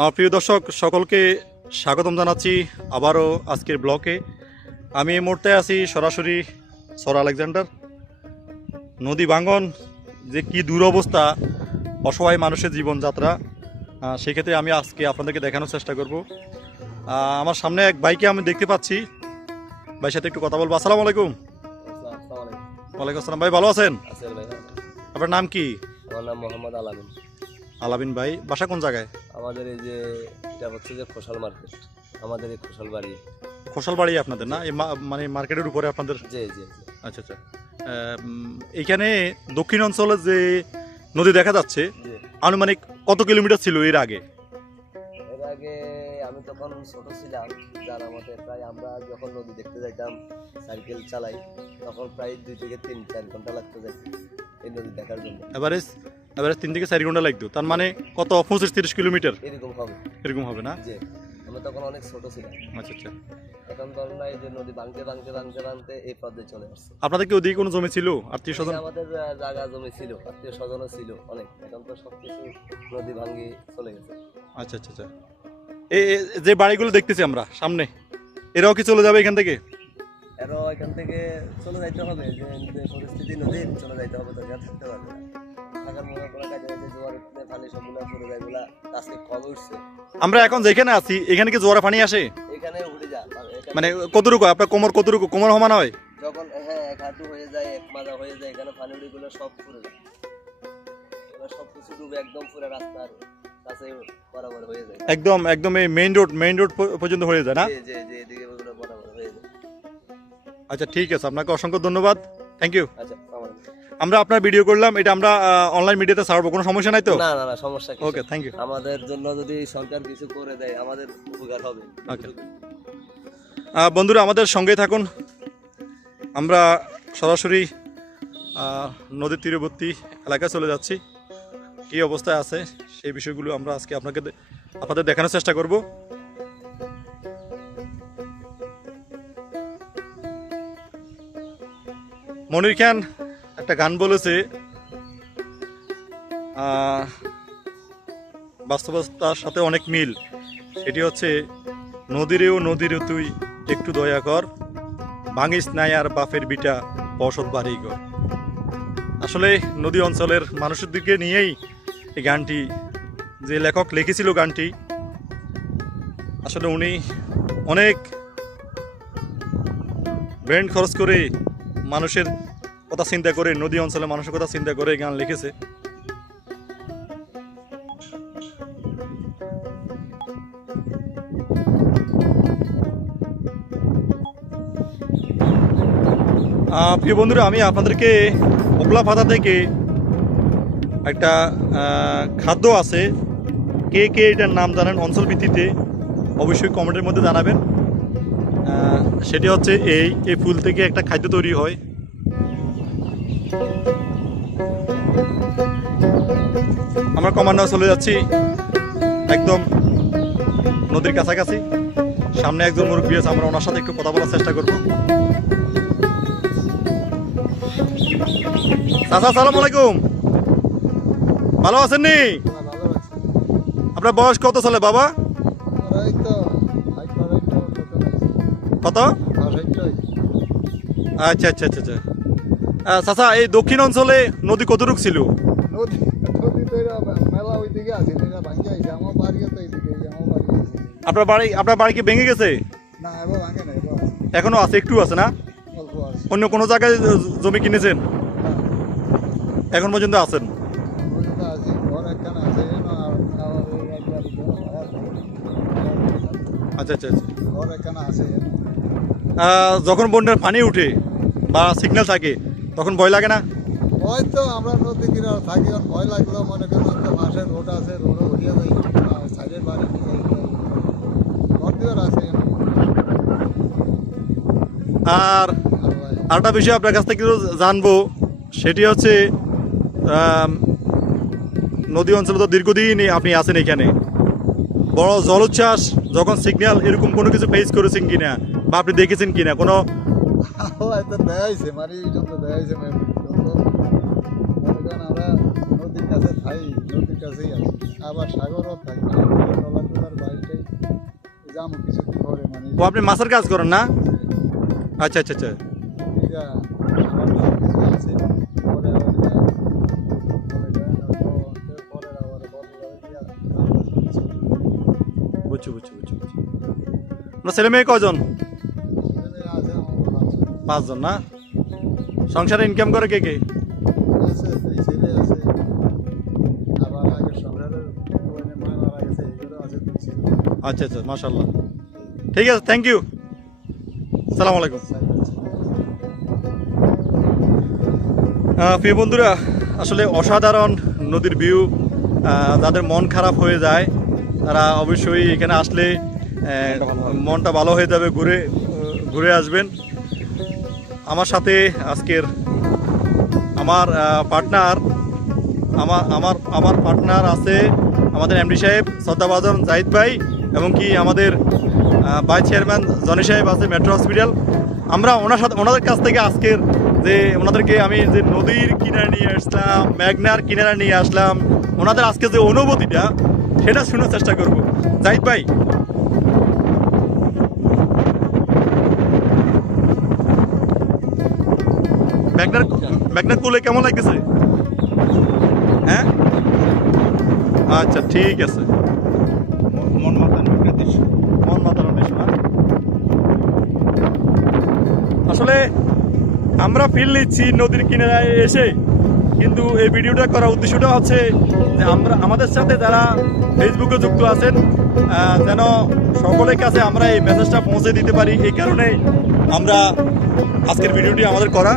আমার প্রিয় দর্শক সকলকে স্বাগতম জানাচ্ছি আবারও আজকের ব্লকে। আমি এই মুহূর্তে আছি সরাসরি সর আলেকজান্ডার। নদী ভাঙন যে কি দুরবস্থা, অসহায় মানুষের জীবনযাত্রা, সেক্ষেত্রে আমি আজকে আপনাদেরকে দেখানোর চেষ্টা করব। আমার সামনে এক ভাইকে আমি দেখতে পাচ্ছি, ভাইয়ের সাথে একটু কথা বলবো। আসসালামু আলাইকুম। ওয়ালাইকুম আসসালাম। ভাই ভালো আছেন? আপনার নাম কি? আমার নাম মোহাম্মদ আলামিন। আলামিন ভাই, বাসা কোন জায়গায়? আমাদের এই যে এটা হচ্ছে যে খোসাল মার্কেট, আমাদের এই খোসাল বাড়ি। খোসাল বাড়ি আপনাদের না? এই মানে মার্কেটের উপরে আপনাদের? জি জি জি। আচ্ছা আচ্ছা। এইখানে দক্ষিণ অঞ্চলে যে নদী দেখা যাচ্ছে, আনুমানিক কত কিলোমিটার ছিল এর আগে? এর আগে আমি তখন ছোট ছিলাম, জানা মতে প্রায় আমরা যখন নদী দেখতে যাইতাম সাইকেল চালাই, তখন প্রায় 2 থেকে 3-4 ঘন্টা লাগতো যাইতে এই নদী দেখার জন্য। এভারেজ 3 থেকে 4 ঘন্টা লাগতো, তার মানে কত 25-30 কিলোমিটার এরকম হবে না? জি, আমি তখন অনেক ছোট ছিলাম। আচ্ছা আচ্ছা। এখন ধরুন না, এই যে নদী ভাঙতে ভাঙতে ভাঙতে ভাঙতে এই পর্যায়ে চলে আসছে। আপনাদের কি ওদিকে কোনো জমি ছিল, আত্মীয় স্বজন? আমাদের জায়গা জমি ছিল, আত্মীয় স্বজনও ছিল অনেক, এখন তো সবকিছু নদী ভাঙি চলে গেছে। আচ্ছা আচ্ছা আচ্ছা। এই যে বাড়িগুলো দেখতেছি আমরা সামনে, এরাও কি চলে যাবে এখান থেকে? এরও এখান থেকে চলে যাইতে হবে, যে পরিস্থিতি নদীর চলে যাইতে হবে, তো থাকতে পারবে না। থাকার মনে করা কাজে যে জোয়ার উঠলে পানি সবগুলো পড়ে যায়, গুলা আজকে কবে উঠছে। আমরা এখন যেখানে আছি এখানে কি জোয়ারে পানি আসে? এখানে উঠে যায় মানে কতটুকু? আপনার কোমর কতটুকু? কোমর সমান হয় যখন? হ্যাঁ, 1 হাঁটু হয়ে যায়, 1 মাজা হয়ে যায়। এখানে পানিগুলো সব পুরো যায়, এগুলো সব কিছু ডুবে একদম পুরো রাস্তার কাছে বরাবর হয়ে যায়। একদম এই মেইন রোড পর্যন্ত হয়ে যায় না? জি জি জি, এদিকে পুরো বরাবর হয়ে যায়। আচ্ছা ঠিক আছে, আপনাকে অসংখ্য ধন্যবাদ, থ্যাংক ইউ। আচ্ছা, আমরা আপনার ভিডিও করলাম, এটা আমরা অনলাইন মিডিয়াতে ছাড়বো, কোনো সমস্যা নাই তো? না না না, সমস্যা কি? ওকে, থ্যাংক ইউ। আমাদের জন্য যদি সরকার কিছু করে দেয় আমাদের উপকার হবে। ওকে বন্ধুরা, আমাদের সঙ্গেই থাকুন। আমরা সরাসরি নদীর তীরবর্তী এলাকায় চলে যাচ্ছি। কী অবস্থায় আছে সেই বিষয়গুলো আমরা আজকে আপনাদের দেখানোর চেষ্টা করব। মনির খান একটা গান বলেছে, বাস্তবতার সাথে অনেক মিল। সেটি হচ্ছে, নদীরেও তুই একটু দয়া কর, ভাঙিস নাই আর বাপের বিটা বসত বাড়ি ঘর। আসলে নদী অঞ্চলের মানুষের দিকে নিয়েই এই গানটি, যে লেখক লিখেছিল গানটি, আসলে উনি অনেক ব্রেন খরচ করে মানুষের কথা চিন্তা করে, নদী অঞ্চলের মানুষের কথা চিন্তা করে গান লিখেছে। প্রিয় বন্ধুরা, আমি আপনাদেরকে ওবলা ফাতা থেকে একটা খাদ্য আছে, কে কে এটার নাম জানেন অঞ্চল ভিত্তিতে অবশ্যই কমেন্টের মধ্যে জানাবেন। সেটি হচ্ছে এই ফুল থেকে একটা খাদ্য তৈরি হয়। আমরা ক্রমান্বয়ে চলে যাচ্ছি একদম নদীর কাছাকাছি। সামনে একজন মুরব্বী আছে, আমরা ওনার সাথে একটু কথা বলার চেষ্টা করবো। চাচা, আসসালামু আলাইকুম। ভালো আছেন নি? আপনার বয়স কত চলে বাবা? কত? আচ্ছা আচ্ছা আচ্ছা আচ্ছা। চাচা, এই দক্ষিণ অঞ্চলে নদী কতটুকু ছিল? আপনার বাড়ি কি ভেঙে গেছে? এখনো আছে, একটু আছে না? অন্য কোনো জায়গায় জমি কিনেছেন? এখন পর্যন্ত আছেন? আচ্ছা আচ্ছা আচ্ছা। যখন বন্যার পানি উঠে বা সিগন্যাল থাকে তখন ভয় লাগে না? হয়তো আমরা নদী কিনারে থাকি, ভয় লাগলেও মনে করেন পাশে রোড আছে, রোডে উঠিয়ে যাই, সাইডের বাড়ি আছে। আর আরেকটা বিষয় আপনার কাছ থেকে জানবো, সেটি হচ্ছে নদী অঞ্চলে তো দীর্ঘদিন আপনি আছেন এখানে, বড় জলোচ্ছ্বাস যখন সিগন্যাল এরকম কোনো কিছু ফেস করেছেন কিনা বা আপনি দেখেছেন কিনা? কোনো দেখাইছে মানে দেখাইছে, আমরা নদীর কাছে থাই, নদীর কাছেই আছি, আবার সাগরও থাকি। যাবো কিছুদিন পরে মানে ও আপনি মাছের কাজ করেন না? আচ্ছা আচ্ছা আচ্ছা। এটা আমার কাম কিছু আছে পরে আবার মনে করেন পরে আবার বড় হয়ে বুঝছি বুঝছি বুঝছি বুঝছি। আপনার ছেলে মেয়ে কজন? আছে আমার 5 জন না? সংসারে ইনকাম করে কে কে? আছে দুই ছেলে আছে আবার আগের সংসারের মানে মা মারা গেছে এগুলো আছে দুই ছেলে আচ্ছা আচ্ছা, মাশাআল্লাহ। ঠিক আছে, থ্যাংক ইউ। আসসালামু আলাইকুম। প্রিয় বন্ধুরা, আসলে অসাধারণ নদীর ভিউ। যাদের মন খারাপ হয়ে যায় তারা অবশ্যই এখানে আসলে মনটা ভালো হয়ে যাবে, ঘুরে আসবেন। আমার সাথে আজকের আমার পার্টনার আছে আমাদের এমডি সাহেব শ্রদ্ধাভাজন জাহিদ ভাই, এবং কি আমাদের ভাইস চেয়ারম্যান জনি সাহেব আছে মেট্রো হসপিটাল। আমরা ওনাদের কাছ থেকে আজকের যে ওনাদেরকে আমি যে নদীর কিনারে নিয়ে আসলাম, মেঘনার কিনারে নিয়ে আসলাম, ওনাদের আজকে যে অনুভূতিটা সেটা শোনার চেষ্টা করব। জাহিদ ভাই, মেঘনার কুলে কেমন লাগতেছে? হ্যাঁ, আচ্ছা ঠিক আছে। মন মাতানোর দৃশ্য না? আসলে আমরা ফিল নিচ্ছি নদীর কিনারায় এসে, কিন্তু এই ভিডিওটা করার উদ্দেশ্যটা হচ্ছে যে আমাদের সাথে যারা ফেসবুকে যুক্ত আছেন যেন সকলের কাছে আমরা এই মেসেজটা পৌঁছে দিতে পারি, এই কারণে আমরা আজকের ভিডিওটি আমাদের করা।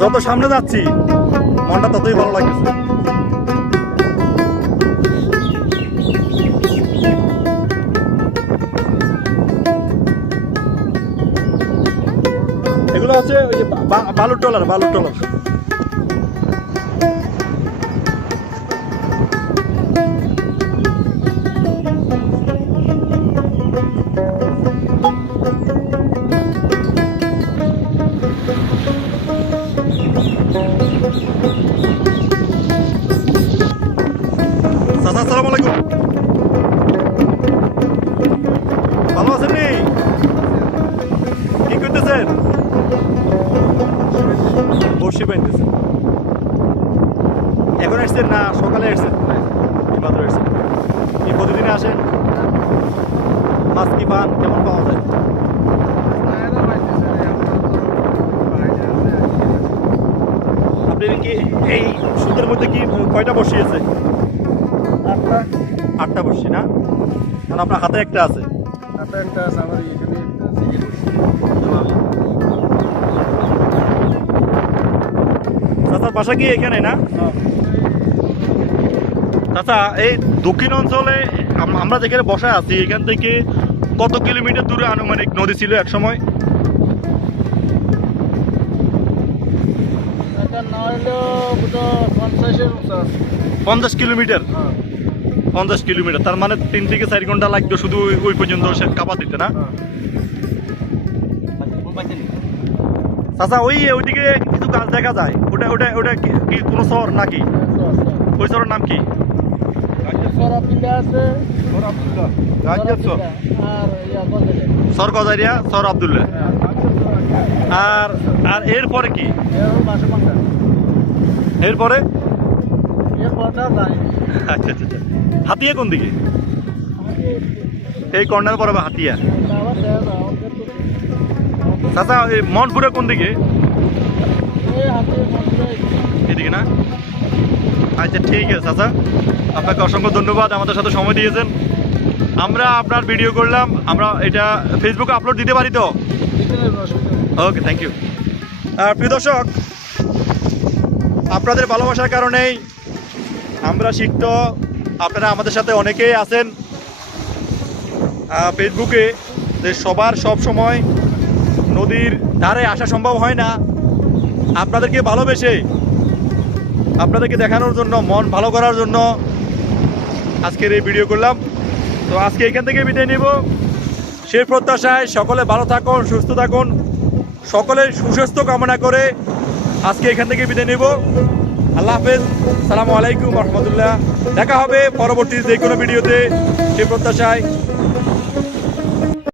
যত সামনে যাচ্ছি মনটা ততই ভালো লাগছে। এগুলো হচ্ছে ওই যে বালুর ট্রলার। চাচা, আসসালামু আলাইকুম। ভালো আছেন নি? কি করতেছেন? বর্ষি বাইতেছেন। এখন এসছেন না সকালে এসছেন? মাত্র এসছেন। কি প্রতিদিনে আসেন? মাছ কি পান? কেমন পাওয়া যায়? আপনি কি এই সুদের মধ্যে কি কয়টা বর্ষি আছে? 8টা বর্ষি না? কারণ আপনার হাতে একটা আছে। চাচার বাসা কি এখানে না? চাচা, এই দক্ষিণ অঞ্চলে আমরা যেখানে বসা আছি এখান থেকে কত কিলোমিটার দূরে আনুমানিক নদী ছিল এক সময়? 50 কিলোমিটার। 50 কিলোমিটার, তার মানে 3 থেকে 4 ঘন্টা লাগতো শুধু ওই পর্যন্ত সে কাপা দিতে না? চাচা, ওইদিকে কিছু গাছ দেখা যায়, ওটা কি কোনো শহর নাকি? ওই শহরের নাম কি? সর গজারিয়া, সর আব্দুল্লাহ। আর এরপরে কি? এরপরে আচ্ছা আচ্ছা আচ্ছা। হাতিয়া কোন দিকে? এই কর্নার পরে হাতিয়া। চাচা, এই মনপুরে কোন দিকে? এদিকে না? আচ্ছা ঠিক আছে চাচা, আপনাকে অসংখ্য ধন্যবাদ আমাদের সাথে সময় দিয়েছেন। আমরা আপনার ভিডিও করলাম, আমরা এটা ফেসবুকে আপলোড দিতে পারি তো? ওকে, থ্যাংক ইউ। প্রিয় দর্শক, আপনাদের ভালোবাসার কারণেই আমরা শিখত। আপনারা আমাদের সাথে অনেকেই আছেন ফেসবুকে, যে সবার সব সময় নদীর ধারে আসা সম্ভব হয় না। আপনাদেরকে ভালোবেসে, আপনাদেরকে দেখানোর জন্য, মন ভালো করার জন্য আজকের এই ভিডিও করলাম। তো আজকে এখান থেকে বিদায় নেব সেই প্রত্যাশায় সকলে ভালো থাকুন, সুস্থ থাকুন, সকলের সুস্বাস্থ্য কামনা করে আজকে এখান থেকে বিদায় নেব। আল্লাহ হাফেজ, সালামু আলাইকুম রহমতুল্লাহ। দেখা হবে পরবর্তী যে কোনো ভিডিওতে, সেই প্রত্যাশায়।